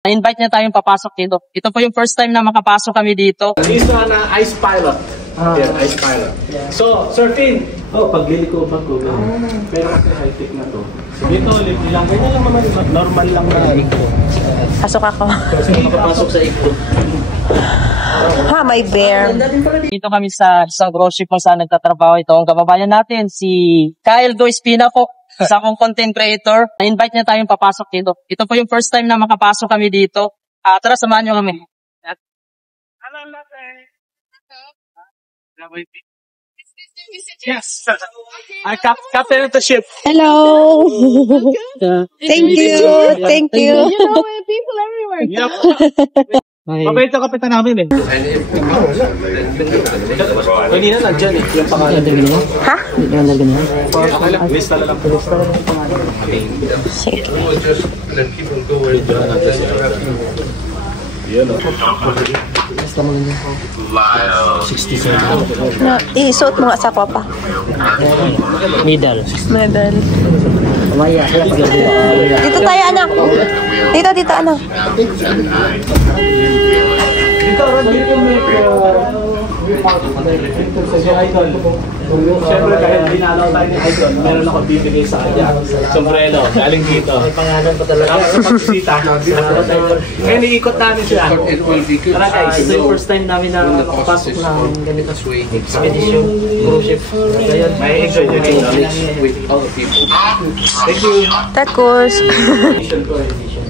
Na-invite niya tayong papasok dito. Ito po yung first time na makapasok kami dito. This one, ice pilot. Yeah, ice pilot. So, surfing. Paglilikoban ko. Pero kasi high-tech na to. So, dito, libre lang. Ganyan lang naman, normal lang na iko. Pasok ako. Kasi makapasok sa iko. Ha, may bear. Dito kami sa grocery kung saan nagtatrabaho. Ito ang kababayan natin, si Kyle Do Espina po. Isa akong content creator. Na-invite niya tayong papasok dito. Ito po yung first time na makapasok kami dito. Tara, samahan niyo kami. Hello, Late. Yes. I captain of the ship. Hello. Thank you. Thank you. You know, people everywhere. Yep. Mabait ang kapitan namin eh. Kanina nandyan eh. Yung pangalan. Ha? Okay lang. Lista na lang. Sige. Na, isuot mo nga sa kopa. Middle. Medal. Dito tayo, anak. Dito, anak. Siyempre kahit dinalaw tayo ni Idol, meron ako bibigay sa kanya. Sombrero, galing dito. May pangalan pa talaga. Pagsisita. Kaya niikot namin siya. Tara guys, ito yung first time namin na makapasok na ganito expedition, cruise ship. May enjoy nyo with all the people. Thank you. Takos.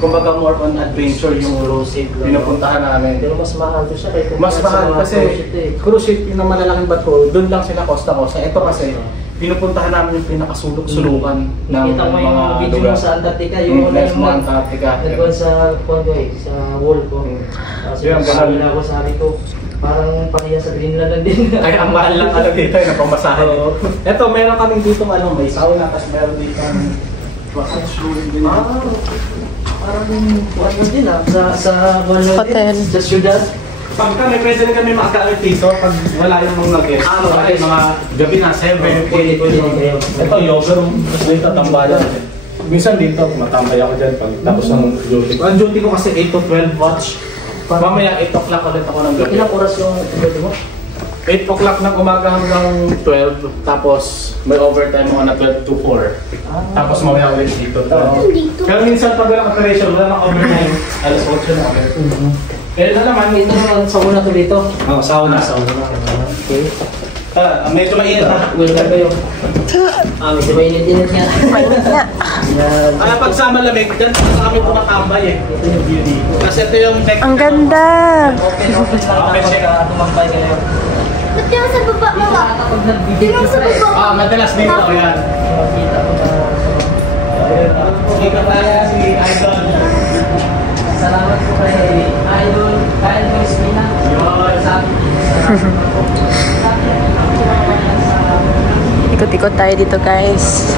Kumbaga more on adventure yung cruise ship pinupuntahan namin. Pero mas mahal to siya. Mas mahal kasi cruise ship yung malalaking bato, doon lang sila costa-costa. Ito kasi pinupuntahan namin yung pinakasulok-sulukan ng Kita mo yung mga video lugar. mo sa Antarctica, yung Yes, mga Antarctica. nagkuhan sa Convoy, sa wall ko. Tapos Yun, sabi na ako, sabi ko, parang pahiya sa Greenland lang din. Ay, ang mahal lang alam dito yung napamasahe. Ito, meron kaming dito may sauna, tapos meron dito Parang ano din sa Hotel. sa syudad. Pagka may pwede rin kami makagamit dito pag wala yung mga nag-guest. Okay, mga gabi na 7, 8. Ito, yoga room. Tapos dito, tambayan. Minsan dito, matambay ako dyan pag tapos ng duty ko. Ang duty ko kasi 8 to 12 watch. Mamaya 8 o'clock ulit ako ng gabi. Ilang oras yung duty mo? 8 o'clock ng umaga hanggang 12. Tapos may overtime ako na 12 to 4. Tapos mamaya ulit dito. Pero minsan pag walang operation, wala nang overtime. Alas 8 na ulit. Kaya na naman, Ito naman, sauna to dito. Oo, sauna. Okay. Medyo mainit na. Welcome kayo. Medyo mainit-init nga. Mainit nga. Yan. Kaya pag sa malamig, dyan sa kami pumakambay eh. Ito yung view dito. Kasi ito yung deck. Ang ganda. Okay lang pagka tumampay ka na yun. Ba't yung sa baba mo ba? Kapag nag-video Yung sa baba. Madalas dito. Ayan. makita ko na Kita tayo si Idol. salamat po kay Idol Kyle Do Espina. Ikot-ikot tayo dito, guys.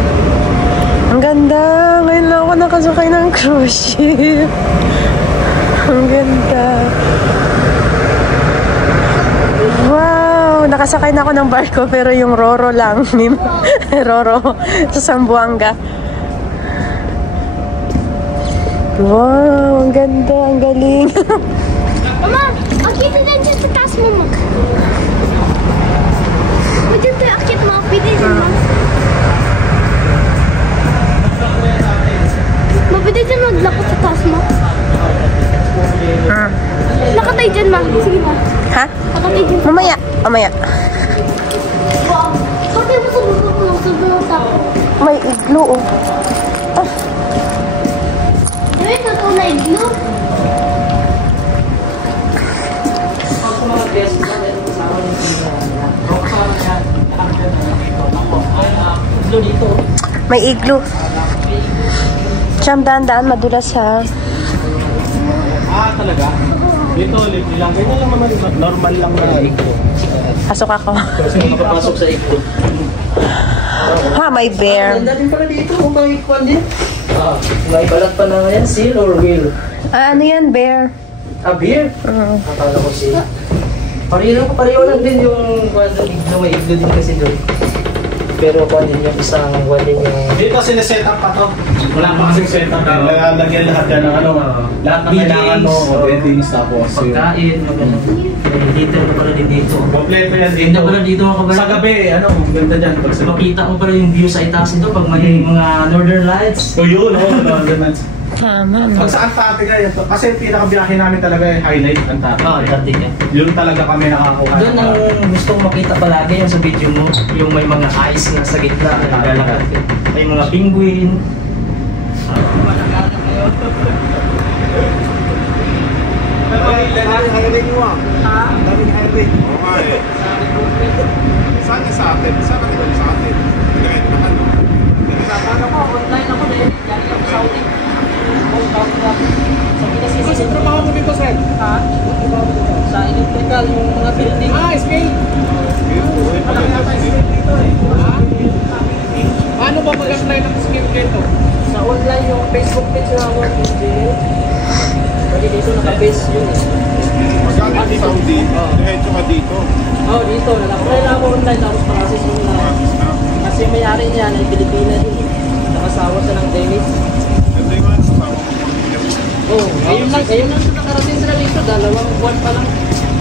Ang ganda. Ngayon lang ako nakasakay ng cruise ship. Ang ganda. Wow! Nakasakay na ako ng barko pero yung Roro lang. Roro sa Zamboanga. Wow! Ang ganda. Ang galing. Mama, akit na dyan sa taas mo, Mak. Pwede tayo akit mo. Pwede dyan, Ma. Mapwede dyan maglakot sa taas mo. Nakatay dyan, Ma. Sige, Ma. Ha? Nakatay dyan. Mamaya. Mamaya. Wow. Sakay mo sa bubok mo. Sa bubok ako. May iglo, oh. Dawit, ito na iglo. pag sa mga guests na meron kasama ng iglo dito. May iglo. Siyam daan-daan, madulas ha. Talaga? Dito, libre lang. Ganyan lang naman, normal lang na iko. Pasok ako. Kasi makapasok sa iglo. Ha, may bear. Ganda din pala dito. Mukhang ikuan din. May balat pa na yan. Seal or wheel? Ano yan, bear? Beer? Akala ko seal. Pareho lang din yung iglo. May iglo din kasi doon. Pero kung din yung isang wedding yung... Dito sineset up pa to. Wala pa kasing set up. Lalagyan lahat yan ng ano. Lahat ng kailangan mo. Weddings tapos. Pagkain, maganda. Dito na pala din dito. Kompleto yan dito. Ganda pala dito mga kabayan. Sa gabi, ano, ganda dyan. Makita ko pala yung view sa itaas nito pag may mga Northern Lights. So yun, Tama, no? Pag sa Antarctica yan, kasi pinakabiyahe namin talaga yung highlight Antarctica. Oo, Antarctica. Yun talaga kami nakakuha. Doon ang gusto kong makita palagi yung sa video mo, yung may mga ice na sa gitna, naglalakad. May mga penguin. Highlight mo ah. Daming highlight. Oo nga eh. Saan sa atin? Saan natin sa atin? Ano ko, online ako dahil galing ako sa Saudi. Kasi trabaho mo dito, sir? Ha? Sa electrical, yung mga building. Scale. Malaki yata scale dito eh. Paano ba mag-apply ng scale dito? Sa online yung Facebook page na work engineer. Pwede dito naka-base yun eh. Magaling sa Saudi, diretso ka dito. Oo, dito. Naka-apply lang ako online tapos process yung kasi may-ari niya ay Pilipina din. Nakasawa siya ng Dennis. Ganda yung mga kasama mo. Oo, ngayon lang siya nakarating sila dito. 2 buwan pa lang.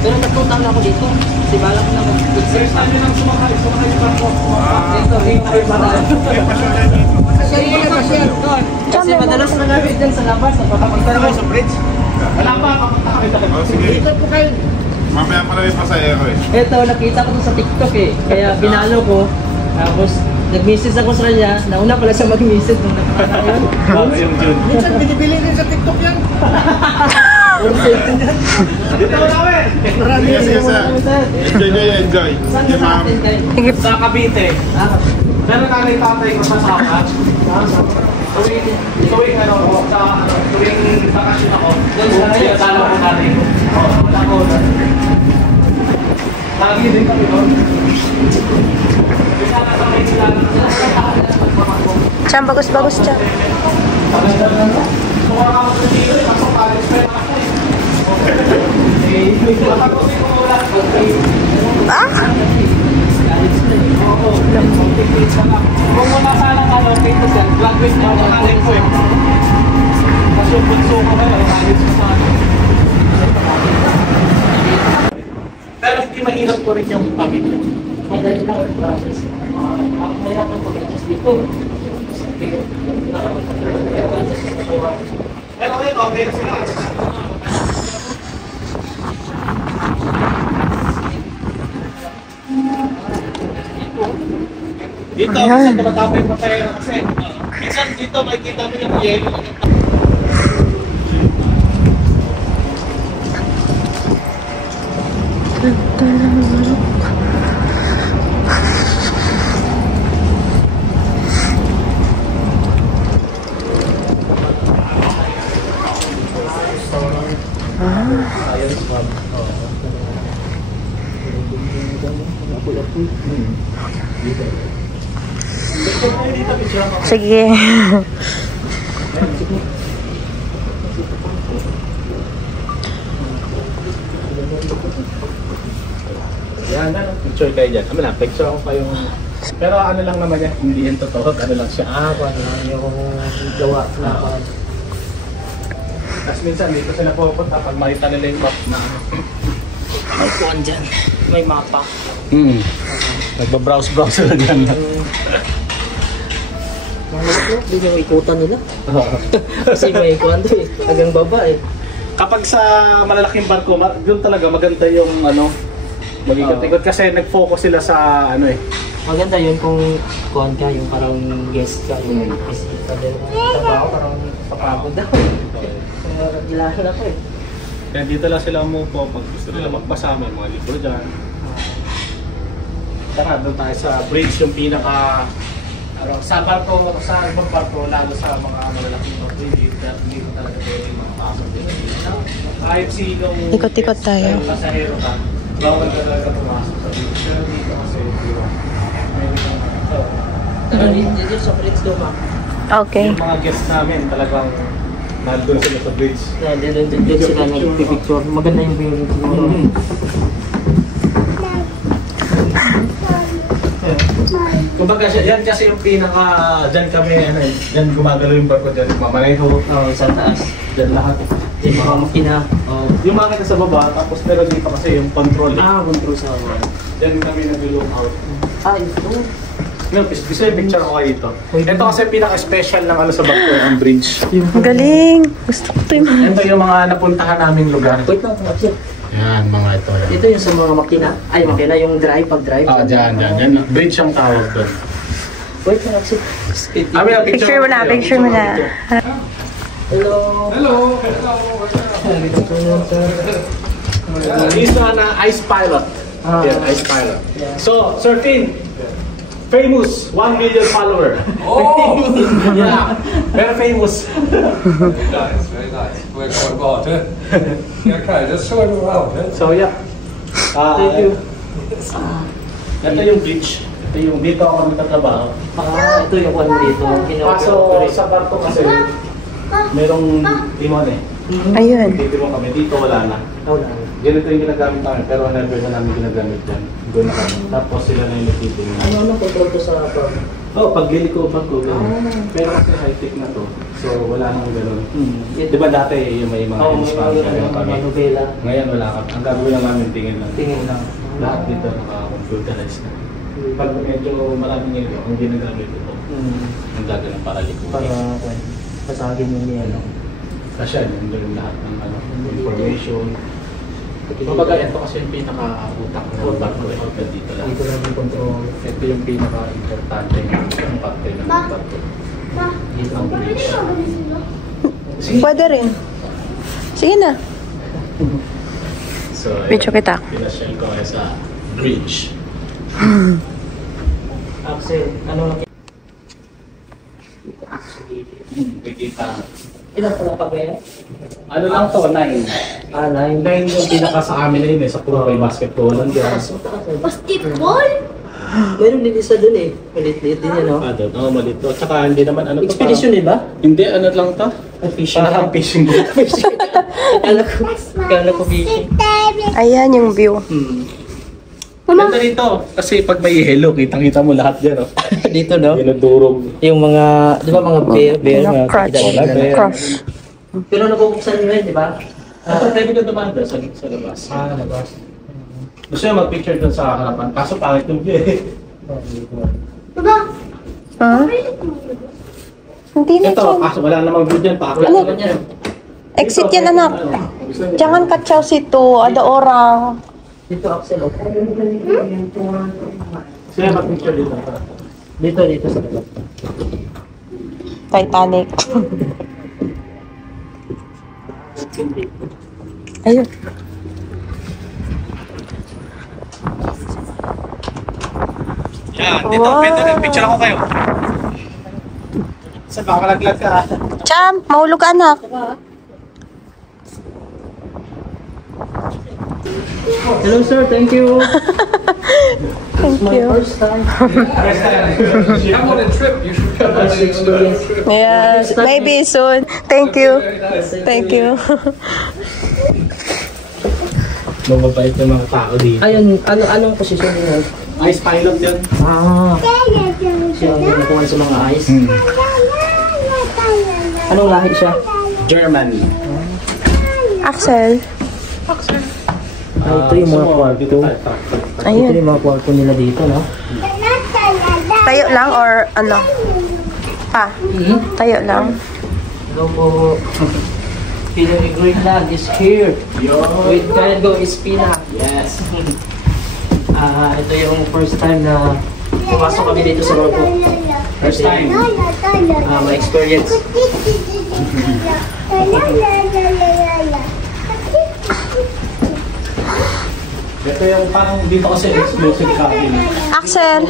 Pero nagpunta na ako dito. Si Balak na mag-exercise. First time nyo nang sumakay pa ako. Dito ay para. May pasyon yan dito. Kasi madalas na namin dyan sa labas. Papunta naman sa bridge. Wala pa, papunta kami talaga. Oh, sige. Dito po kayo. Mamaya pa rin pasayero eh. Ito, nakita ko to sa TikTok eh. Kaya binalo ko. Tapos, nag-message ako sa kanya. Nauna pala siya mag-message nung nakakarayon. Yun. Minsan, binibili din sa TikTok yan. Dito na namin. Sige, sige, sir. Enjoy nyo yun, enjoy. Saan Sige, ka sa ma'am. atin kayo? Sa Cavite. Pero nanay tatay ko sa Sakat. Tuwing bakasyon ako. Doon sa dalawa ko nanay ko. Wala ko. Lagi din kami doon. Cham, bagus-bagus, Cham. Kung wala sana allocate ko siya, graduate na ako nanay ko eh. Kasi yung bunso ko ngayon, college ko sa akin. Pero hindi mahirap ko rin yung pamilya. Madali lang ang process. Ang mahirap ang pag-adjust dito. Pero ngayon, okay na sila. Dito, minsan tumatapay yung patay kasi minsan dito makikita mo yung yelo. Sige. Yan, picture kayo dyan. Amin na, picture ako kayong... Pero ano lang naman yan, hindi yan totoo, ano lang siya. Kung ano yung gawa na ako. Tapos minsan dito sila pupunta pag makita nila yung map na ano. May kuwan dyan. May mapa. Nagbabrowse-browse sila dyan. Mga ito, hindi yung ikutan nila. Kasi may kuwan doon eh. Hanggang baba eh. Kapag sa malalaking barko, doon talaga maganda yung ano, mag-ikot-ikot kasi nag-focus sila sa ano eh. Maganda yun kung kuwan ka, yung parang guest ka, yung bisita din. Trabaho, parang papagod ako eh. Kaya gilahin ako eh. Kaya dito lang sila umupo pag gusto nila magbasa, may mga libro dyan. Tara, doon tayo sa bridge, yung pinaka... Ano, sa barko, sa ibang barko, lalo sa mga malalaking barko, hindi ko talaga pwede makapasok din. Kahit sinong... Ikot-ikot tayo. Kahit pasahero ka, bawal talaga pumasok sa bridge. Pero dito kasi, di ba? Tara, dito sa bridge doon ma. Okay. Yung mga guests namin talagang nandun sila sa bridge. Dito sila nag-picture. Maganda yung view siguro. Kumbaga yan kasi yung pinaka, dyan kami, dyan gumagalaw yung barko dyan, mamaneho. Sa taas. Dyan lahat. Yung mga makina. Yung makina sa baba, tapos meron dito kasi yung control. Control sa Dyan kami nag-look out. ito. Ngayon, gusto yung picture ko kayo ito. Ito kasi pinaka-special ng ano sa barko, ang bridge. Ang galing. Gusto ko ito yung Ito yung mga napuntahan naming lugar. Wait lang, Axel. Yan, mga ito. Yan. Ito yung sa mga makina. Ay, makina yung drive, pag-drive. Dyan. Bridge ang tawag doon. Wait lang, Axel. picture mo na. Hello. He's an ice pilot. Yeah, ice pilot. So, Sir Finn, famous, 1 million follower. Oh! Yeah, very famous. Very nice. We're going about it. Okay, just show it around. So, yeah. Thank you. Ito yung beach. Ito yung dito ako nagtatrabaho. Ito yung ano dito. Kaso sa barko kasi, merong timon eh. Ayun. Dito kami, dito wala na. Ganito yung ginagamit namin, pero never na namin ginagamit dyan. Doon na kami. Tapos sila na yung nagtitingin. Ano control to sa Pagliliko, gano'n. Pero kasi high-tech na to, so wala nang gano'n. Di ba dati yung may mga inspire kami? Ngayon wala ka. Ang gagawin lang namin, tingin lang. Lahat dito naka-computerized na. Pag medyo maraming yelo, ang ginagamit ito, ang gagawin para likuin. Para pasagin yung yelo. Kasi yun yung lahat ng information. Kumbaga ito kasi yung pinaka-utak ng barko eh. Dito lang. Dito lang yung control. Ito yung pinaka-importante ng parte ng barko. Dito ang bridge. Pwede rin. Sige na. So, Video kita. pinasyal ko kaya sa bridge. Axel, ano lang? Kikita. Ilan pala pa kaya? Ano lang to? 9. 9. 9 yung pinaka sa amin na yun eh. Sa puro may basketball. Basketball? Meron din isa dun eh. Malit-lit din yan, no? Doon. Oo, malito. Tsaka hindi naman ano to. Expedition din ba? Hindi, ano lang to? Fishing. Parang fishing boat. Kala ko fishing. Ayan yung view. Ganda dito. Kasi pag may yelo, kitang-kita mo lahat dyan. Oh. Dito, no? Dinudurog. Yung mga, di ba mga bear? Ano, crutch. Cross. Pero nabubuksan nyo yun, di ba? Pwede ka dumaan doon sa labas. Labas. Gusto nyo mag-picture doon sa harapan. Kaso pangit yung view eh. Diba? Ha? Hindi na Ito, dyan. kaso wala namang view dyan. Pakakit Ano? naman yan. Exit yan, anak. Jangan kacau situ. Ada orang. Dito, Axel. Sino mag-picture dito? Dito sa labas. Titanic. Ayun. Yan, dito. Wow. Pwede picture ako kayo. Saan baka malaglag ka? Cham, mahulog ka, anak. Hello, sir. Thank you. Thank you. First time. I'm on a trip. You should come on an experience trip. Yes, maybe soon. Thank you. Thank you. Mababait yung mga tao dito. Ayun, anong position niyo? Ice pilot yun. Siya ang ginakuhan sa mga ice. Anong lahi siya? German. Axel. Ito yung mga kwarto. Ito Ayun. yung mga kwarto nila dito, no? Tayo lang or ano? Tayo lang. Hello po. Feeling great lag is here. With Cargo Espina. Yes. Ito yung first time na pumasok kami dito sa barko. First time. My experience. Ito yung parang dito kasi exclusive shopping. Axel.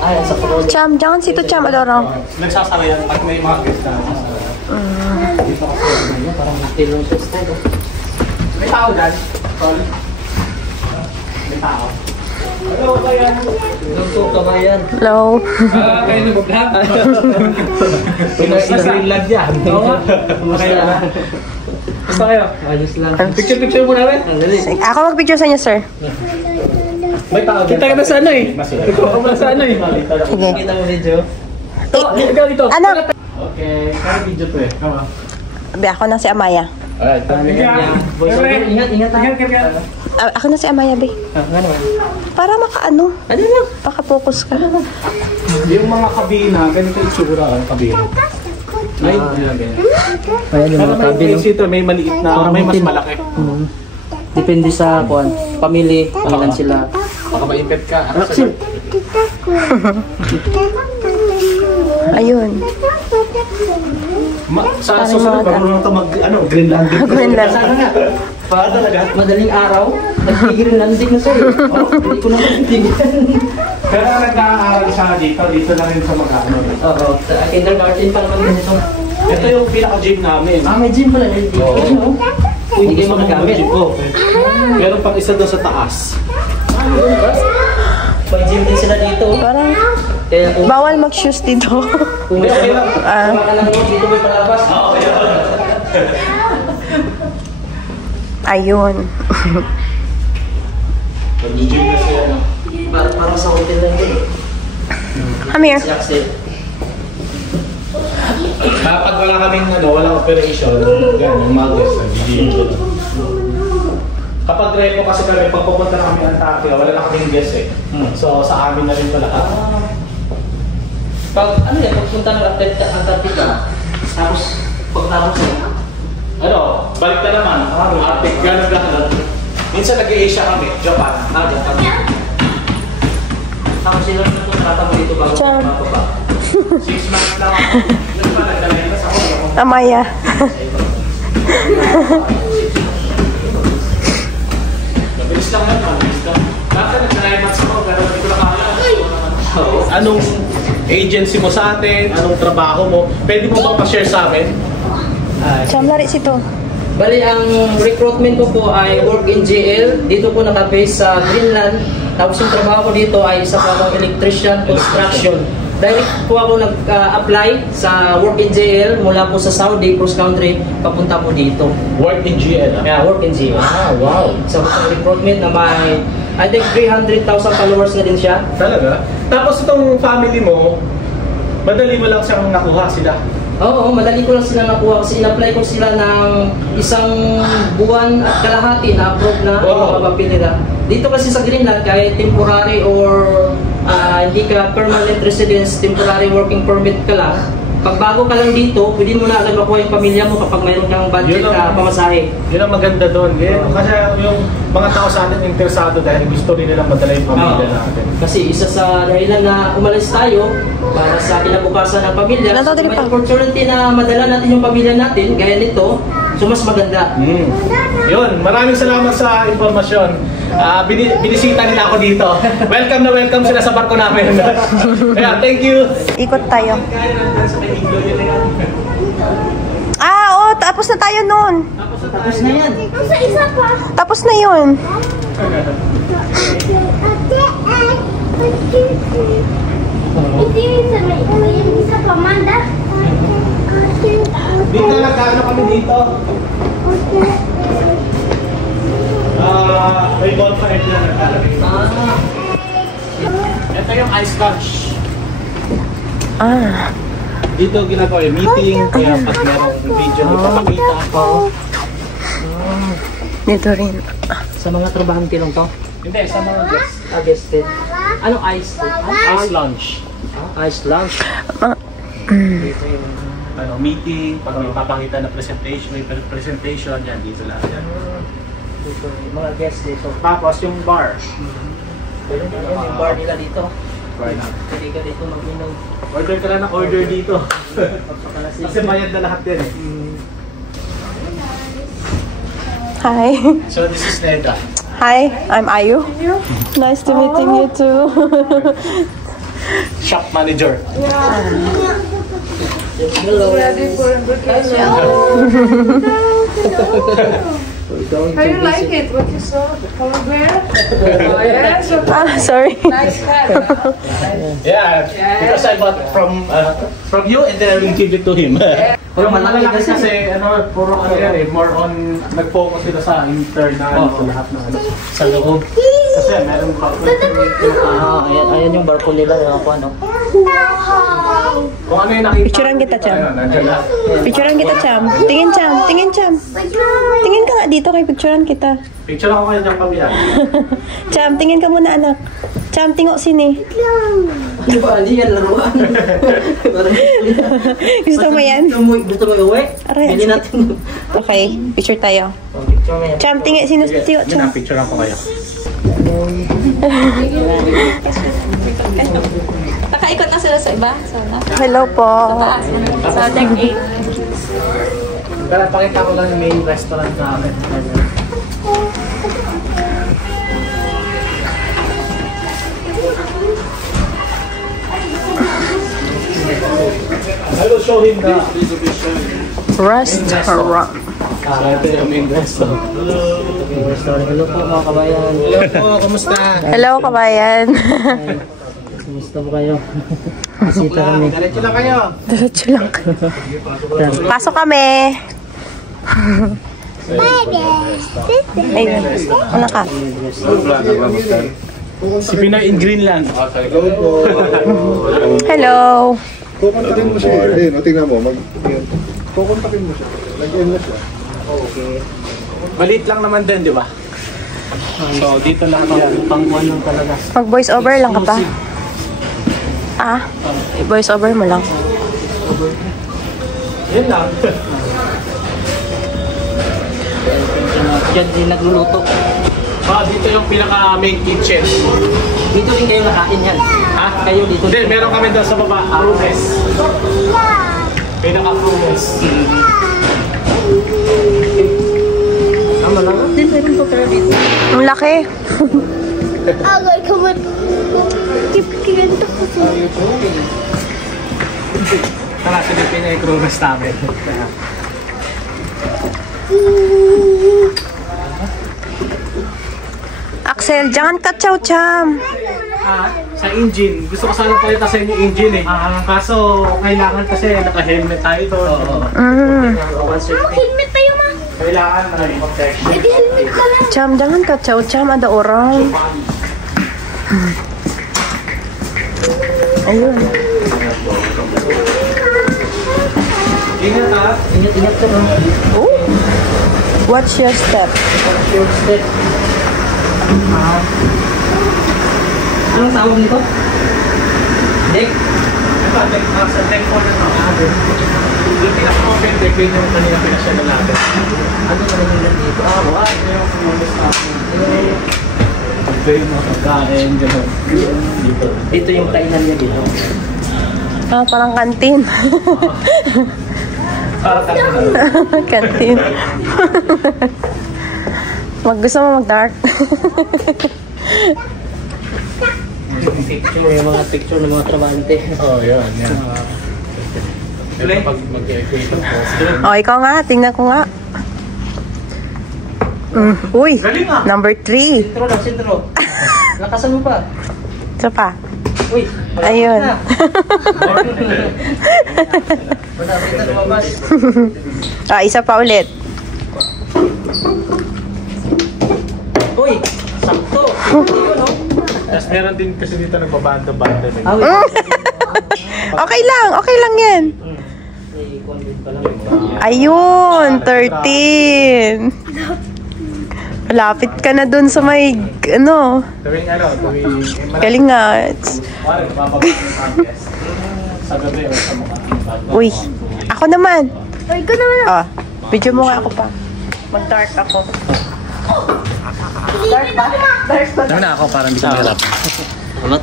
Ay, sa Corona. Cham, jangan situ, Cham. Ada orang. Nagsasara yan pag may mga guest na. Dito kasi. Parang tilong sa style. May tao dyan. Sorry. May tao. Hello, kayan. Hello po, kabayan. Hello. Kayo na mag-vlog? Pinag-greenland yan. Oo. Kaya na. Basta kayo. Ayos lang. Picture mo namin. Dali. Ako mag-picture sa inyo, sir. May tao. Kita ka na sa ano eh. Ikaw ka na sa ano eh. Kita mo video? Ikaw dito. Ano? Okay, kaya video to eh. Come on. Abi, ako na si Amaya. Alright, Ingat tayo. Ako na si Amaya, be. Para makaano. Ano lang? Maka-focus ka. Yung mga kabina, ganito itsura ang kabina. Ay, ganyan. Ayan yung mga May kabin. ito, may maliit na, may mas malaki. Depende sa pamili, ilan sila. Baka maipit ka. Raksin. Ayun. Sa susunod, marunong ito Greenland. Greenland. Para talaga. Madaling araw, nag-Greenlandic na sa'yo. Hindi ko na maintindihan. Pero nag-aaral siya dito na rin sa mag-ano. Oo, sa kindergarten pa naman ganito. Ito yung pinaka-gym namin. May gym pala dito. Hindi kayo magagamit. Meron pang isa doon sa taas. May gym din sila dito. Parang Kaya kung bawal mag-shoes dito. may sama ka lang dito may palabas. Ayun. Nag-gym na siya. Parang sa hotel lang din. Come here. Si Axel. Kapag wala kaming walang operation, yan, yung mga guests, nag-gym ko lang. Kapag repo kasi kami, pag pupunta na kami Antarctica, wala na kaming guests eh. So sa amin na rin pala. Pag pagpunta ng Antarctica, tapos pagtapos Balik na naman. Arctic, gano'n. Minsan nag-i-Asia kami, Japan. Japan. Tapos sila nagkontrata mo dito bago Char. mapapa. 6 months lang ako. Nagdalay na sa ako. Amaya. Mabilis lang yan, mabilis lang. Dati nagdalay months ako, pero hindi ko na kaya. Anong agency mo sa atin? Anong trabaho mo? Pwede mo bang pa-share sa amin? Siyam lari sito. Bali, ang recruitment ko po ay work in GL. Dito po nakabase sa Greenland. Tapos yung trabaho ko dito ay isa pa akong electrician construction. Direct po ako nag-apply sa work in GL mula po sa Saudi, cross country, papunta po dito. Work in GL. Yeah, work in GL. Wow. Isa po sa recruitment na may, I think 300,000 followers na din siya. Talaga? Tapos itong family mo, madali mo lang siyang nakuha sila. Oo, madali ko lang sila nakuha kasi in-apply ko sila ng isang buwan at kalahati na approve na yung papel nila. Dito kasi sa Greenland, kahit temporary or hindi ka permanent residence, temporary working permit ka lang, pag bago ka lang dito, pwede mo na agad makuha yung pamilya mo kapag mayroon kang budget na pamasahe. Yun ang maganda doon. Kasi yung mga tao sa atin interesado dahil gusto rin nilang madala yung pamilya natin. Kasi isa sa dahilan na umalis tayo para sa kinabukasan ng pamilya, so may opportunity na madala natin yung pamilya natin, gaya nito, so mas maganda. Yun, maraming salamat sa informasyon. Binisita nila ako dito. Welcome na welcome sila sa barko namin. Kaya, thank you. Ikot tayo. Oo, tapos na tayo nun. Tapos na yan. Isa pa. Tapos na yun. Hindi isa pa, Manda. Dito nagkaano kami dito. May bonfire dyan nagkalagay. Ito yung ice lunch. Dito ginagawa yung meeting, kaya pag merong video na papakita. Dito rin. Sa mga trabahante lang to? Hindi, sa mga guests. Guested. Anong ice? Ice lunch. Ice lunch. Dito yung meeting, pag may papakita na presentation, may presentation, yan dito lang. Dito, yung mga guests dito. Tapos yung bar. Pero yung bar nila dito. Bar na. Pwede ka dito mag-inom. Order ka lang ng order dito. Kasi bayad na lahat din eh. Hi. So this is Neda. Hi, I'm Ayu. Nice to meeting you too. Shop manager. Hello. How you like it? What you saw? The pomegranate? Oh, yeah, so Sorry. nice cat. Yeah, because I bought from you and then I will give it to him. Pero malaki kasi puro ano yan eh, more on nag-focus sila sa internal, sa lahat ng sa loob. Kasi siya, meron barko. Ayan yung barko nila. Ano. Kung ano yung nakita. Picturean kita, Cham. Nandiyan na. Picturean kita, Cham. Tingin, Cham. Tingin, Cham. Tingin ka nga dito kay picturean kita. Picture ako kayo dyan kabilang. Cham, tingin ka muna, anak. Cham, tingo sini. Di ba? Hindi yan laruan. Gusto mo yan? Gusto mo uwi? Aray. Bili natin. Okay, picture tayo. Picture mo yan. Cham, tingin. Sino tiyo, Yun Cham? na, picture ako kayo. Nakaikot na sila sa iba. Sana. Hello po. Sa deck 8. Pero pakita ko lang yung main restaurant namin. I will show him the Restaurant. ito yung main restaurant. Hello po mga kabayan. Hello po, kumusta? Hello, kabayan. Kumusta po kayo? Bisita kami. Diretso lang kayo. Diretso lang. Pasok kami. Ay, ano ka? Si Pinoy in Greenland. Hello. Kukontakin mo siya. Ayun, tingnan mo. Kukontakin mo siya. Nag-end na siya. Maliit lang naman din, di ba? So, dito lang pangkuhan lang talaga. Mag voice over lang ka pa? Ah? Voice over mo lang. Yun lang. Diyan din nagluluto. Dito yung pinaka main kitchen. Dito din kayo nakain yan. Ha? Kayo dito. Hindi, meron kami doon sa baba. Roomes. Pinaka-roomes. Tama lang. Din meron po tayo dito. Ang laki. Agay ka man. Kipkiganto ko siya. Tara, silipin na yung roomes namin. Axel, jangan ka chow cham. Sa engine. Gusto ko sana pakita sa inyo yung engine eh. Kaso, kailangan kasi naka-helmet tayo doon. Helmet tayo, ma. Kailangan maraming protection. Eh, di helmet ka lang. Cham, jangan ka chow cham. Ada orang. Ayun. Ingat ha. Ingat ka no. Oh. Watch your step. Your step. Anong tawag nito? Deck? Ito, sa deck po na ito. Yung pinaka-open deck, yun yung kanina pinasyalan natin. Ano naman yung nandito? Wow. Ito yung roomes natin. Ito yung mga pagkain, gano'n. Dito. Ito yung kainan niya dito. Ah, parang kantin. Para tayo. Kantin. Gusto mo mag-dark? Picture, yung mga picture ng mga trabante. Oh, yan. Ito pag mag-equate po. Oh, ikaw nga. Tingnan ko nga. Uy, Galing ah! number 3. Sintro lang, sintro. Lakasan mo pa. Ito pa. Uy, Ayun. malapit na lumabas. Ah, isa pa ulit. Uy, sakto. Tapos meron din kasi dito nagbabanda-banda. Okay lang. Okay lang yan. Ayun, 13. Malapit ka na dun sa may, ano. Gawing Galing nga. It's- Pare, mababa yung podcast. Sa gabi o sa mukha. Uy, ako naman. Ay, ko naman. Ah, video mo nga ako pa. Mag-dark ako. Dami na ako parang hindi ko hirap. Amat?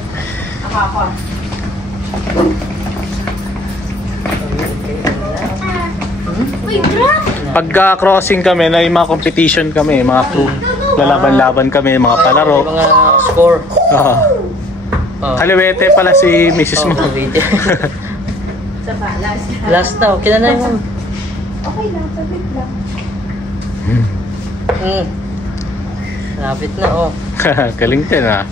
Uy, drop. Pagka crossing kami, na yung mga competition kami, mga crew. Lalaban-laban kami, mga palaro. Mga score. Kaliwete pala si Mrs. mo. Last daw, kinanay mo. Okay lang, sabit lang. Lapit na, oh. Galing din ah.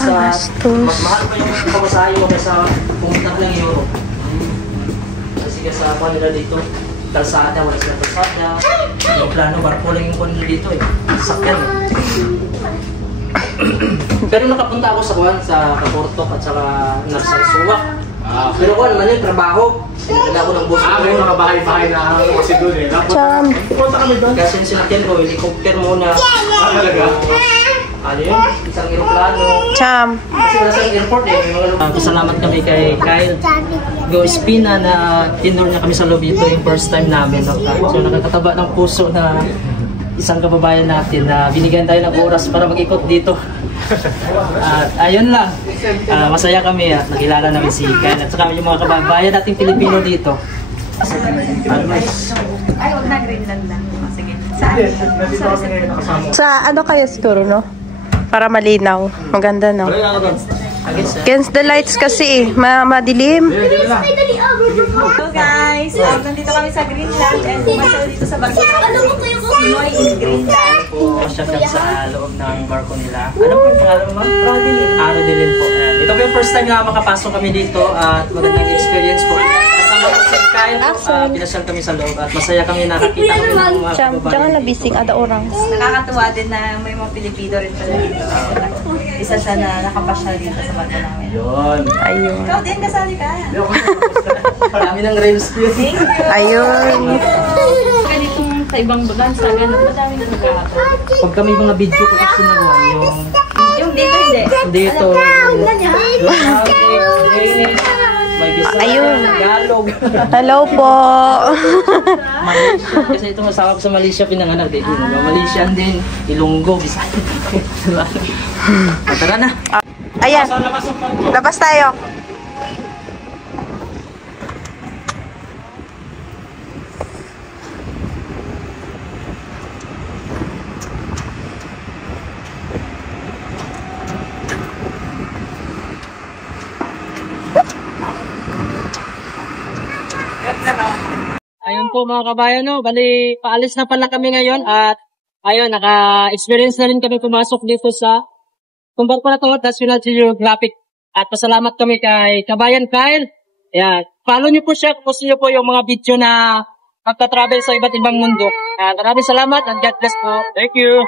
Bastos. Mahal pa yung pamasahe mo kaysa pumunta ka ng Europe. Kasi kasama nila dito, kalsada, wala sila kalsada. Yung plano, barko lang yung kunin dito eh. Sakyan eh. Pero nakapunta ako sa kuhan, sa Kaportok at saka Narsarsuwak. Pero kuhan naman yung trabaho. Sinagala ko ng boss ko. May mga bahay-bahay na kasi doon eh. Cham. Punta kami doon. Kasi yung sinakyan ko, helicopter muna. Talaga? Ano yun? Isang aeroplano. Cham. Kasi nasa airport eh. Pasalamat kami kay Kyle Goespina na tinur niya kami sa loob dito yung first time namin. No? So nakakataba ng puso na isang kababayan natin na binigyan tayo ng oras para mag-ikot dito. At ayun lang, masaya kami at nakilala namin si Kyle at saka yung mga kababayan nating Pilipino dito. Ay, huwag na Greenland lang. Sige. Saan? Sa ano kayo siguro, no? Para malinaw. Maganda, no? Against the lights kasi eh. Madilim. Hello guys! Nandito kami sa Greenland and pumasok dito sa barko namin. Pinoy in Greenland. Siya sa loob ng barko nila. Ano po yung pangalan mo? Arodilin po. Ito po yung first time na makapasok kami dito at magandang experience po. Kasama ko si Kyle, pinasyal kami sa loob at masaya kami nakakita kami ng mga Cham. kababayan. Jangan na bising ada orang. Nakakatuwa din na may mga Pilipino rin pala dito. Isa siya na nakapasyal dito sa barko namin. Yun. Ayun. Ikaw din, kasali ka. Kami ng rails crew. Thank you. Ayun. Ganitong sa ibang bansa, ganun, madaming nagkakataon. Pag kami mga video ko kasi nagawa Yung dito, hindi. dito. May Bisaya, Ayun. Tagalog. Hello po. Malaysia. Kasi itong asawa ko sa Malaysia pinanganak din. Malaysian din. Ilonggo, Bisaya. Tara na. Ayan. Labas tayo. Ayun po mga kabayan, no? Bali, paalis na pala kami ngayon at ayun, naka-experience na rin kami pumasok dito sa kumbar ko na to, National Geographic. At pasalamat kami kay Kabayan Kyle. Ayan, follow niyo po siya kung gusto niyo po yung mga video na magta-travel sa iba't ibang mundo. Maraming salamat and God bless po. Thank you.